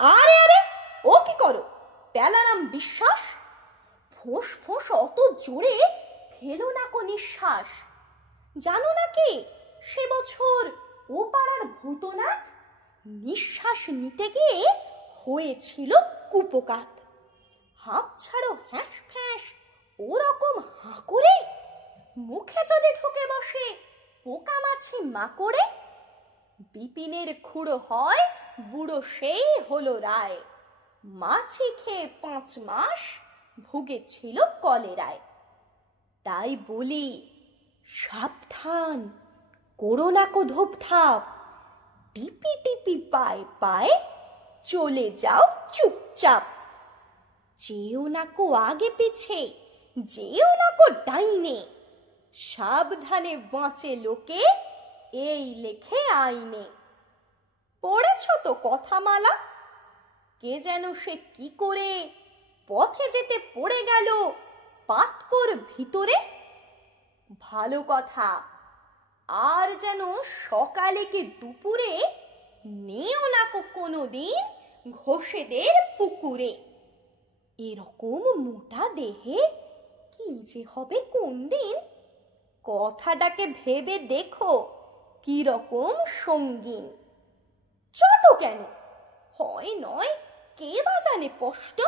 আরে আরে, ও কি করো? পেলারাম বিশ্বাস। ফোঁস ফোঁস অত জোরে ফেলো না কো নিঃশ্বাস। জানো না কি, সে বছর ও পাড়ার ভূতনাথ নিঃশ্বাস নিতে গিয়ে হয়েছিল কুপোকাত। হাঁপ ছাড়ো হ্যাঁস ফ্যাঁস ওরকম হাঁ করে, মুখে যদি ঢুকে বসে পোকা মাছি মাকড়ে। বিপিনের খুঁড়ো হয় বুড়ো সেই হলো রায়, মাছি খেয়ে 5 মাস ভুগেছিল কলেরায়। তাই বলি সাবধান, করো না কো ধূপধাপ, টিপি টিপি পায়ে পায়ে চলে যাও চুপচাপ। যেও না কো আগে পিছে, যেও না কো ডাইনে, সাবধানে বাঁচে লোকে এই লেখে আইনে। পড়েছ তো কথামালা, কে যেন সে কি করে পথে যেতে পড়ে গেল পাতকর ভিতরে। ভালো কথা, আর যেন সকালে কি দুপুরে নেও না কো কোনোদিন ঘোষেদের পুকুরে। এরকম মোটা দেহে কি যে হবে কোন দিন, কথাটাকে ভেবে দেখো কি রকম সঙ্গীন। ছোট কেন হয় নয়, কে বা জানে স্পষ্ট,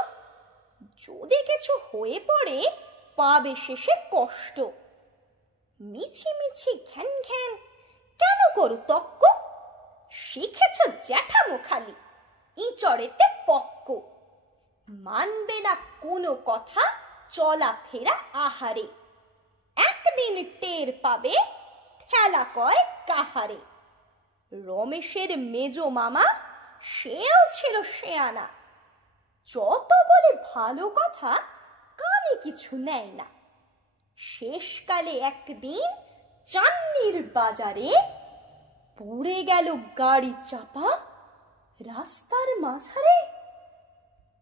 যদি কিছু হয়ে পড়ে পাবে শেষে কষ্ট। মিছি মিছি ঘ্যান ঘ্যান কেন করো তক্ক, শিখেছ জ্যাঠামো খালি ইঁচড়েতে পক্ক। মানবে না কোনো কথা চলা ফেরা আহারে, একদিন টের পাবে ঠেলা কয় কাহারে। রমেশের মেজো মামা সেও ছিল শেয়ানা, যত বলে ভালো কথা কানে কিছু নেয় না। শেষকালে একদিন চান্নির বাজারে পড়ে গেল গাড়ি চাপা রাস্তার মাঝারে।